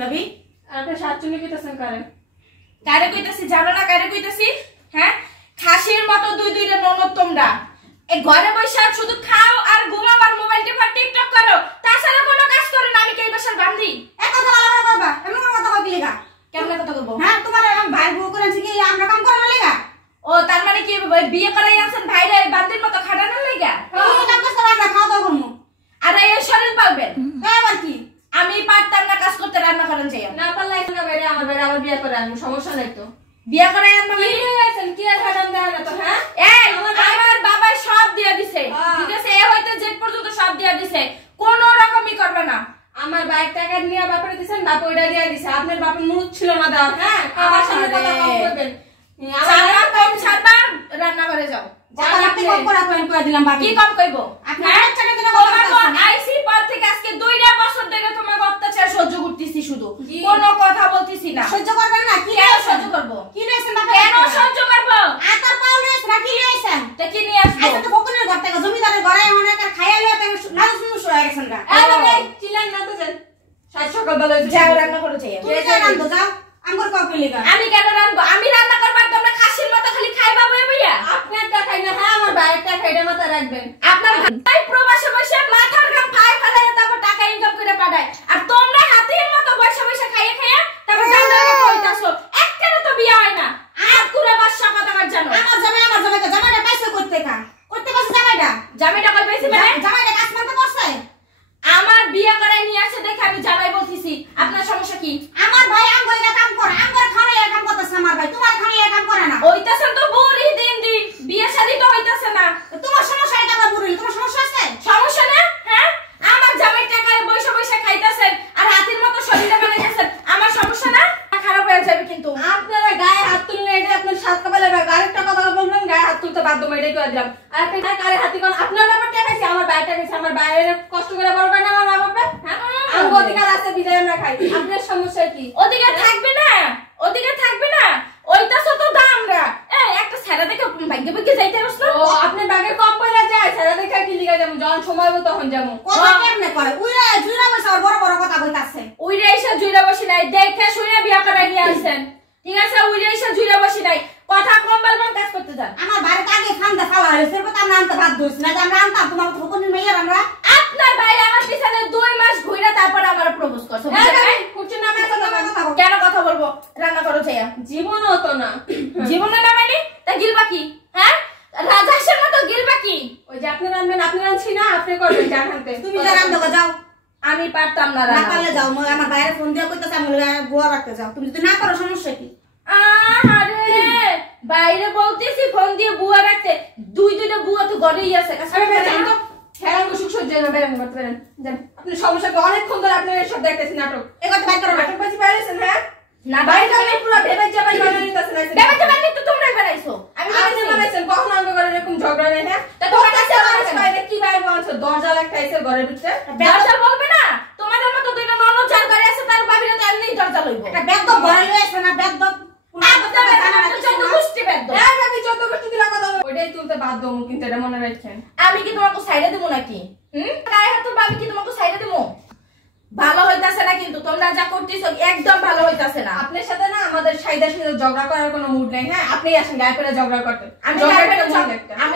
ভাবি? আপনি সাতচুনি কইতাছেন কারে? কারে কইতাছি জানো না কারে কইতাছি? হ্যাঁ, খাসির মতো দুই দুইটা ননদ তোমরা। এই ঘরে বসে শুধু খাও আর ঘুমাও আর মোবাইল টিপা টিকটক করো, তাছাড়া কোনো কাজ করো না। আমি কি এই বাসার বান্দি? এক কথা বলা বড় বাবা, এমন কোন কথা কইলি লাগা? কেমন কথা কইবো? হ্যাঁ, তোমার ভাই বউ করেন কি আমরা কাম করা লাগা? ও তার মানে কি বিয়ে করাই আছেন ভাইরে বান্দির মতো খাটানোর লাগা? তুমি কাম করছ আমরা খাওয়া দাওয়া করব। আর এই শরীর পালবেন। আবার কি? আমি পারতাম না কাজ করতে, রান্না করেন যাই না পারলে না বাইরে আমার বাইরে আবার বিয়ে করে আনবো, সমস্যা নাই তো। বিয়ে করাই আনবো কি হয়েছেন? কি আর হারাম দেয় না তো? হ্যাঁ, এই আমার বাবা সব দিয়ে দিছে, ঠিক আছে? এ হইতে জেট পর্যন্ত সব দিয়ে দিছে, কোন রকমই করবে না। আমার বাইক টাকা নিয়ে বাপরে দিছেন, বাপ ওইটা দিয়ে দিছে। আপনার বাপের মুখ ছিল না দেওয়ার। হ্যাঁ, আমার সামনে কথা কম বলবেন। ছাড়বা কম ছাড়বা, রান্না করে যাও। আপনি কম করা কই দিলাম ভাবি। কি কম কইবো? আপনি হ্যাঁ, টাকা দিনা তোমাকে আইসি পর থেকে আজকে 2 বছর ধরে তোমাকে অত্যাচার সহ্য করতেছি, শুধু কোনো কথা বলতেছি না। সহ্য করবেন না? কি কেন সহ্য করব? কি লইছেন বাবা? কেন সহ্য করব? আতার পাও লইছেন না কি লইছেন? তা কি নিয়ে আসবো? আইসা তো বকুনের ঘর থেকে জমিদারের ঘরে অনেক আর খাইয়া লইয়া তো নাজ শুনুস হয়ে গেছেন গা। এই চিল্লান না তো যান। সাত সকাল বেলা যাও রান্না করে যাই। তুমি যা রান্ধো যাও। আমগর কও কইলি গা। আমি কেন রান্নাবো? আমি রান্না করবার তোমরা খাসির মতো খালি খাইবা বইয়া বইয়া। আপনারটা খাই না। হ্যাঁ, আমার বাইকটা খাইটা মাথা রাখবেন। আপনার ভাই প্রবাসে বসে মাথার ঘাম ফাই ফেলাইয়া তারপর টাকা ইনকাম করে পাঠায়, আর তোমরা হাতির মতো বসে বসে খাইয়া খাইয়া তারপর জামাইকে কইতাছো একটারে তো বিয়ে হয় না। আর পুরো বাসা কথা কার জানো? আমার জামাইকে জামাইটা পাইছে করতে কা। করতে পারছে জামাইটা। জামাইটা কই পাইছি মানে? জামাইটা কাজ করতে পারছে। আমার বিয়ে করাই নিয়ে আসে দেখে আমি জামাই বলতিছি। আপনার সমস্যা কি? আমার ভাই আমগো এটা কাম করে। আমগো খানে এই কাম করতেছে আমার ভাই। তোমার খানে এই কাম করে না। হইতাছেন তো বুড়ি দিন দিন, বিয়ে শাদী তো হইতাছে না। তোমার সমস্যা এটা না বুড়ি। তোমার সমস্যা আছে? সমস্যা না? হ্যাঁ, আমার জামাই টাকায় বসে বসে খাইতাছেন আর হাতির মতো শরীরে বানাইতেছেন, আমার সমস্যা না? খারাপ হয়ে যাবে কিন্তু। আপনারা গায়ে হাত তুললে এটা আপনার সাত কপালে আরেকটা কথা বলবেন, গায়ে হাত তুলতে বাধ্য এটাই করে দিলাম। আর আপনি কারে হাতি কোন? আপনার ব্যাপারটা খাইছি, আমার বাইরটা খাইছি। আমার বাইরে কষ্ট করে বড় করে না আমার মা বাবা। হ্যাঁ, আমার অধিকার আছে বিদায় আমরা খাই। আপনার সমস্যা কি? ওদিকে থাকবে না, ওদিকে থাকবে না। ওইটাছো তো দামরা। এই একটা ছেড়ে দেখে ভাগ্যে ভাগ্যে যাইতে আসলো। ও আপনি বাগে কম পয়লা যায়, সারা দেখা কি লিগা যাবো, যখন সময় হবে তখন যাবো। কথা কেমনে কয়? উইরা জুইরা বসে আর বড় বড় কথা কইতাছে। উইরে এসে জুইরা বসি নাই, দেখে শুনে বিয়া করাই নিয়ে আসছেন, ঠিক আছে? উইরে এসে জুইরা বসি নাই, কথা কম বলবেন, কাজ করতে যান। আমার বাড়িতে আগে ফান্দা ফালা হয়েছে, এরপর তো আমরা আনতে বাধ্য হইছি না যে আমরা আনতাম। তোমার তো কোনদিন মেয়ের আমরা আপনার ভাই আমার পিছনে 2 মাস ঘুরে তারপর আমার প্রপোজ করছে। কুচি নামে কথা বল। কেন কথা বলবো? রান্না করো চাইয়া। জীবন হতো না। জীবনে না মানে তা গিলবা কি? হ্যাঁ, রাজাসের মতো গিলবা কি? ওই যে আপনি রানবেন, আপনি রানছি না, আপনি করবেন জানতে। তুমি যা রান্ধো গো, যাও। আমি পারতাম না না রান্না। পারলে যাও। আমার বাইরে ফোন দিয়ে কইতাছে আমি বুয়া রাখতে যাও। তুমি যদি না পারো সমস্যা কি? আরে বাইরে বলতেছি ফোন দিয়ে বুয়া রাখতে, দুইটা বুয়া তো ঘরেই আছে। আমি বেরেন তো খেলাম সুখ সহ্য না বেরেন করতে পারেন। জান আপনি সমস্যা কি? অনেকক্ষণ ধরে আপনি এসব দেখতেছি নাটক। এই কথা বাইর করো না। নাটক বাজি বাইরেছেন? হ্যাঁ, না বাইরে আমি পুরো ভেবে যাবাই বানাই নিতেছেন। দেবে তো মানে তো তোমরাই বানাইছো, আমি আপনি বানাইছেন। কখন আঙ্গ করে এরকম ঝগড়া নেই? হ্যাঁ, তা তোমার কাছে কাছে বানাইছে বাইরে কি বাইরে বানাইছো? দরজা লাগাইছে ঘরের ভিতরে। দরজা বলবে না? তোমাদের মতো দুইটা ননদ যার ঘরে আছে তার ভাবিরা তো এমনিই দরজা লইবো। একটা বেদ্য ঘরে লই আসবে না, বেদ্য আমি কি তোমাকে সাইডে দেবো নাকি? গায়ে হাত তুলবো, আমি কি তোমাকে সাইডে দেবো? ভালো হইতাছে না কিন্তু, তোমরা যা করতেছো একদম ভালো হইতাছে না। আপনার সাথে না আমাদের সাইদার সাথে ঝগড়া করার কোনো মুড নেই। হ্যাঁ, আপনি আসেন গায়ে পড়ে ঝগড়া করতে। আমি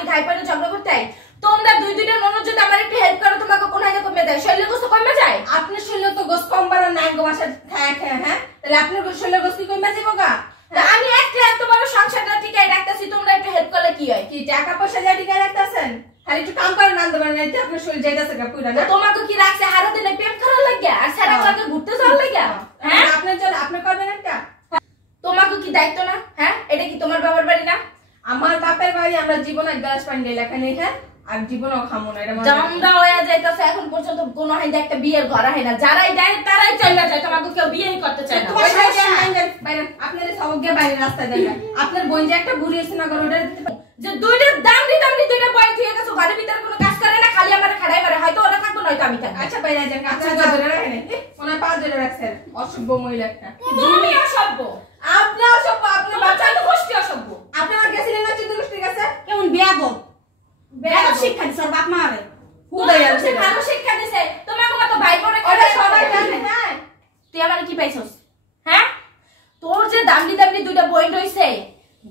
গায়ে পড়ে ঝগড়া করতে আই? তোমরা দুইটা ননদ যদি আমার একটু হেল্প করো, তোমাকে কোন হাইলে কমে দেয়? শরীরে গোস্ত কমে যায়? আপনার শরীরে তো গোস্ত কম বাড়ার নাই গো বাসা খায় খায়। হ্যাঁ, তাহলে আপনার শরীরে গোস্ত কি কমে যাবো গা? আমি একলা এত বড় সংসারটা টিকাই রাখতেছি, তোমরা একটু হেল্প করলে কি হয়? কি টাকা পয়সা যা টিকাই রাখতেছেন? আর একটু কাম করেন, আনতে পারেন। এতে আপনার শরীর যাইতেছে গা পুরা। তোমাকে কি রাখছে হারা দিনে প্রেম করার লাগিয়া আর সারা লাগে ঘুরতে যাওয়ার লাগিয়া? হ্যাঁ, আপনার জন্য আপনি করবেন একটা। তোমাকে কি দায়িত্ব না? হ্যাঁ, এটা কি তোমার বাবার বাড়ি না? আমার বাপের বাড়ি, আমরা জীবন এক গ্লাস পানি দিয়ে লেখা নেই। হ্যাঁ, আর জীবনও খামো না। এটা জামরা হয়ে যাইতাছে এখন পর্যন্ত কোন হাইন্দা একটা বিয়ের ঘর হয় না, যারাই দেয় তারাই চলে যায়, তোমাকে কেউ বিয়েই করতে চায় না। আপনার সবক গিয়ে বাইরে রাস্তায় দেয়। আপনার বোন যে একটা বুড়ি আছে না ঘরে, যে দুইটা দামড়ি দুইটা বয় থুয়ে গেছে, ঘরের ভিতরে কোনো কাজ করে না, খালি আমার খাড়াই মারে। হয়তো ওরা থাকবো, নয়তো আমি থাকবো। আচ্ছা বাইরে যান। আচ্ছা ধরে রাখেন, ওনার পা ধরে রাখছেন। অসভ্য মহিলা একটা। তুমি অসভ্য, আপনি অসভ্য, আপনি বাচ্চা তো গোষ্ঠী অসভ্য। আপনার গেছিলেন না চোদ্দ গোষ্ঠীর কাছে? কেমন বেয়াদব শিক্ষা দিছে ওর বাপ মা রে। ভালো শিক্ষা দিছে, তোমাকে মতো ভাই বোনে ওরা সবাই জানে। হ্যাঁ, তুই আমার কি পাইছস? হ্যাঁ, তোর যে দামড়ি দামড়ি দুইটা বই রইছে,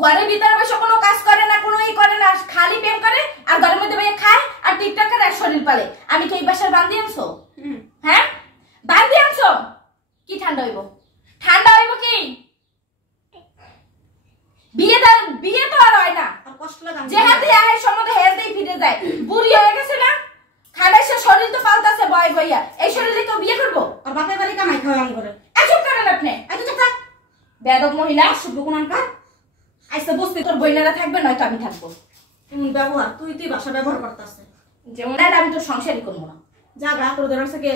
ঘরের ভিতরে বসে কোনো কাজ করে না, কোনো ই করে না, খালি প্রেম করে আর ঘরের মধ্যে বসে খায় আর টিকটক করে আর শরীর পালে। আমি কি এই বাসার বান্ধি আনছো? হ্যাঁ, বান্ধি আনছো? কি ঠান্ডা হইব? ঠান্ডা হইব কি? বিয়ে তো আর হয় না। আর কষ্ট লাগে যে হাতে আয় সম্বন্ধে হেলতেই ফিরে যায়। বুড়ি হয়ে গেছে না, খাদাইছে, শরীর তো পাল্টাছে বয় বইয়া। এই শরীরে কেউ বিয়ে করবো? আর বাপের বাড়ি কামাই খাওয়া আম করে এসব করেন আপনি। এত চাচা বেয়াদব মহিলা। শুভ কোনকার আইসা বসতে তোর বইনারা থাকবে নয়তো আমি থাকবো। এমন ব্যবহার তুই ভাষা ব্যবহার করতেছে যেমন আমি তোর সংসারই করবো না। যা গা তোর ধরে থেকে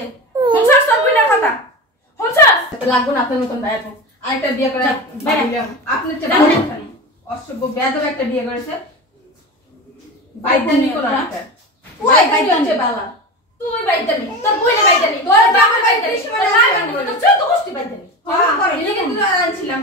হুনছাস তোর বইনার কথা? হুনছাস? লাগবো না আপনার মতন ভাই। আরেকটা বিয়ে করে আপনি অসভ্য বেয়াদব একটা বিয়ে করেছে। বাইদানি কোন একটা বাইদানি বালা। তুই বাইদানি, তোর বইনে বাইদানি, তোর বাবা বাইদানি, তোর মা বাইদানি, তোর চোদ্দ গোষ্ঠী বাইদানি। এদিকে তুই আনছিলাম